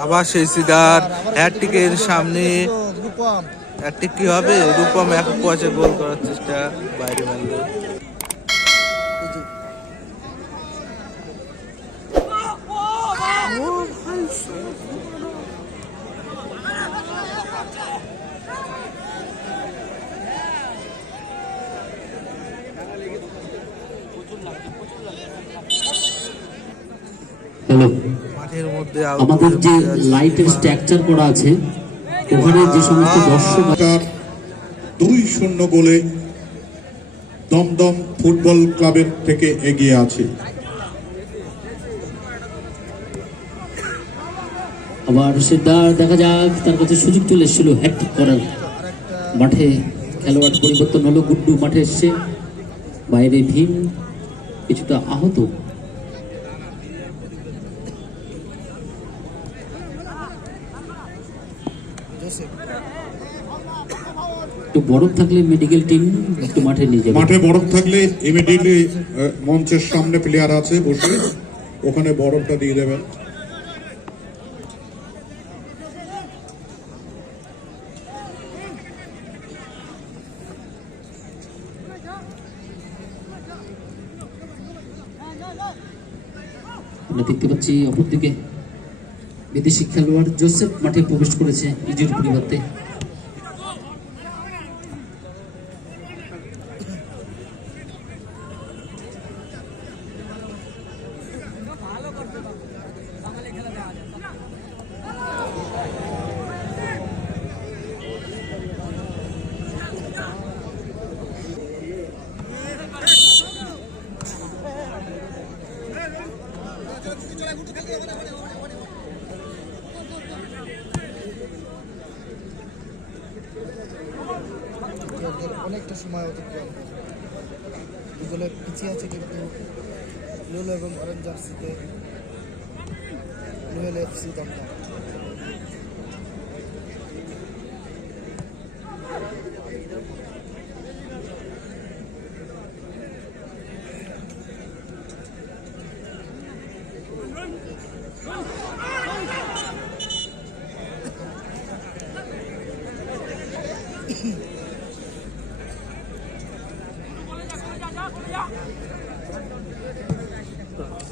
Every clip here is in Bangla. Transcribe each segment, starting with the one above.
আবার সেই সিদার হ্যাটটিকের সামনে হ্যাটটিক কি হবে? রূপম এক পয়সা গোল করার চেষ্টা বাইরে বাইরে আমাদের যে লাইটের স্ট্রাকচার করা আছে ওখানে যে সমস্ত দর্শক তার দুই শূন্য গোলে দমদম ফুটবল ক্লাবের থেকে এগিয়ে আছে। আবার সে দা- দেখা যাক তার কাছে সুযোগ চলে এসেছিল হ্যাট্রিক করার। মাঠে খেলোয়াড় পরিবর্তন হলো গুড্ডু মাঠে এসছে। বাইরে ভীম কিছুটা আহত। একটু বরফ থাকলে মেডিকেল টিম একটু মাঠে নিয়ে যাবে। মাঠে বরফ থাকলে ইমিডিয়েটলি মঞ্চের সামনে প্লেয়ার আছে বসে ওখানে বরফটা দিয়ে দেবেন আমরা দেখতে পাচ্ছি অপরদিকে বিদেশি খেলোয়াড় জোসেফ মাঠে প্রবেশ করেছে ইজুর পরিবর্তে ওদের অনেকটা সময় অতিক্রম দুজনে পিছিয়ে আছে কিন্তু লুলো এবং অরেঞ্জ জার্সিতে লুহেল এফসি দমদম।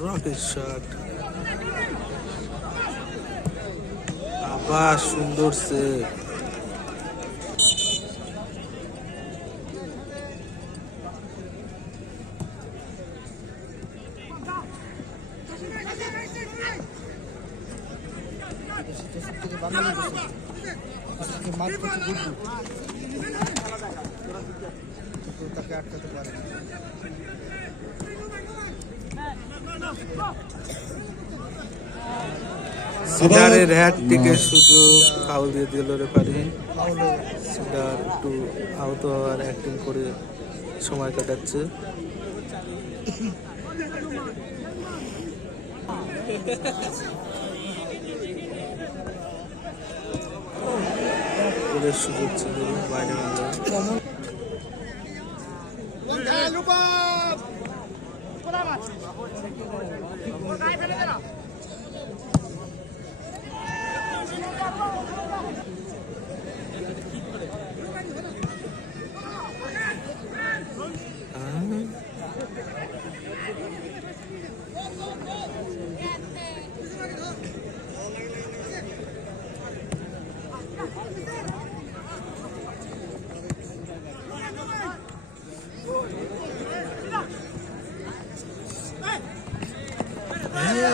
রকেট শট আবার সুন্দর সে বিদেশি থেকে কিন্তু তাকে আটকাতে পারে না। সিডারের হ্যাটটিকের সুযোগ ফাউল দিয়ে দিল রেফারি সিডার একটু আহত হওয়ার অ্যাক্টিং করে সময় কাটাচ্ছে। সুযোগ ছিল বাইরে মারলো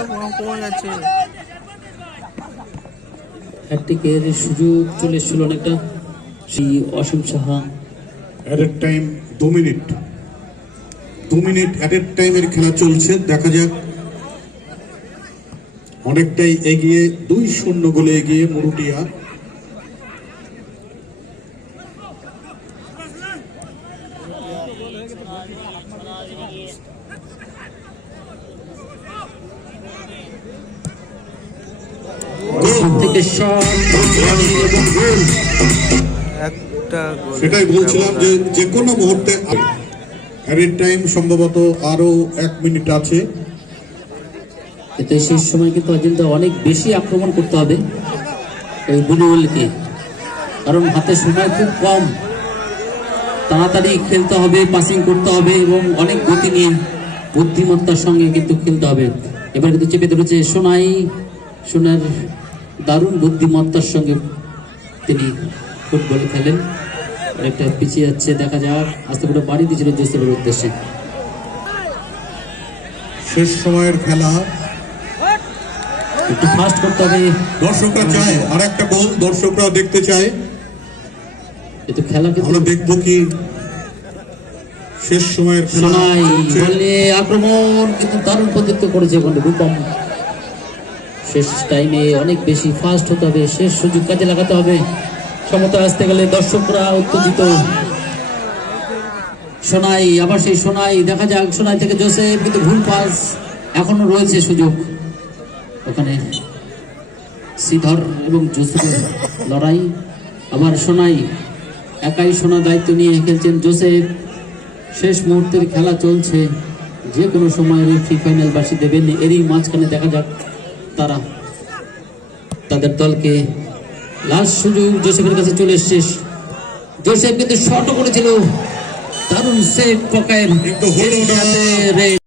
কমে হ্যাট্রিকের সুযোগ চলে এসেছিল অনেকটা। সেই অসীম সাহা। অ্যাডেড টাইম দু মিনিট। দু মিনিট অ্যাডেড টাইমের খেলা চলছে দেখা যাক। অনেকটাই এগিয়ে দুই শূন্য গোলে এগিয়ে মুরুটিয়া এখান থেকে শট একটা গোল সেটাই বলছিলাম যে যে কোনো মুহূর্তে অ্যাডেড টাইম সম্ভবত আরও এক মিনিট আছে। কিন্তু সেই সময় কিন্তু অজন্তা অনেক বেশি আক্রমণ করতে হবে এই বুলুবুলকে কারণ হাতে সময় খুব কম। তাড়াতাড়ি খেলতে হবে পাসিং করতে হবে এবং অনেক গতি নিয়ে বুদ্ধিমত্তার সঙ্গে কিন্তু খেলতে হবে। এবার কিন্তু চেপে ধরেছে সোনাই। সোনার দারুণ বুদ্ধিমত্তার সঙ্গে তিনি ফুটবল খেলেন। অনেকটা পিছিয়ে যাচ্ছে দেখা যাক। আস্তে করে বাড়ি দিয়েছিল জোসেফের উদ্দেশ্যে। শেষ সময়ের খেলা। একটু ফাস্ট করতে হবে। দর্শকরা চায় আর একটা গোল দর্শকরা দেখতে চায়। কিন্তু খেলা কিন্তু আমরা দেখব কি শেষ সময়ের খেলা আক্রমণ কিন্তু দারুণ প্রতিত্ব করেছে এখন রূপম শেষ টাইমে অনেক বেশি ফাস্ট হতে হবে, শেষ সুযোগ কাজে লাগাতে হবে। সমতা আসতে গেলে দর্শকরা উত্তেজিত। সোনাই, আবার সেই সোনাই, দেখা যাক, সোনাই থেকে জোসেফ, কিন্তু ভুল পাস এখনও রয়েছে সুযোগ। ওখানে শ্রীধর এবং জোসেফের লড়াই। আবার সোনাই, একাই সোনা দায়িত্ব নিয়ে খেলছেন জোসেফ। শেষ মুহূর্তের খেলা চলছে। যে কোনো সময় রেফারি ফাইনাল বাসি দেবেন এরই মাঝখানে দেখা যাক। তারা তাদের দলকে লাস্ট সুযোগ জোসেফের কাছে চলে এসছে। জোসেফ কিন্তু শর্ট করেছিল। দারুণ সেভ। রে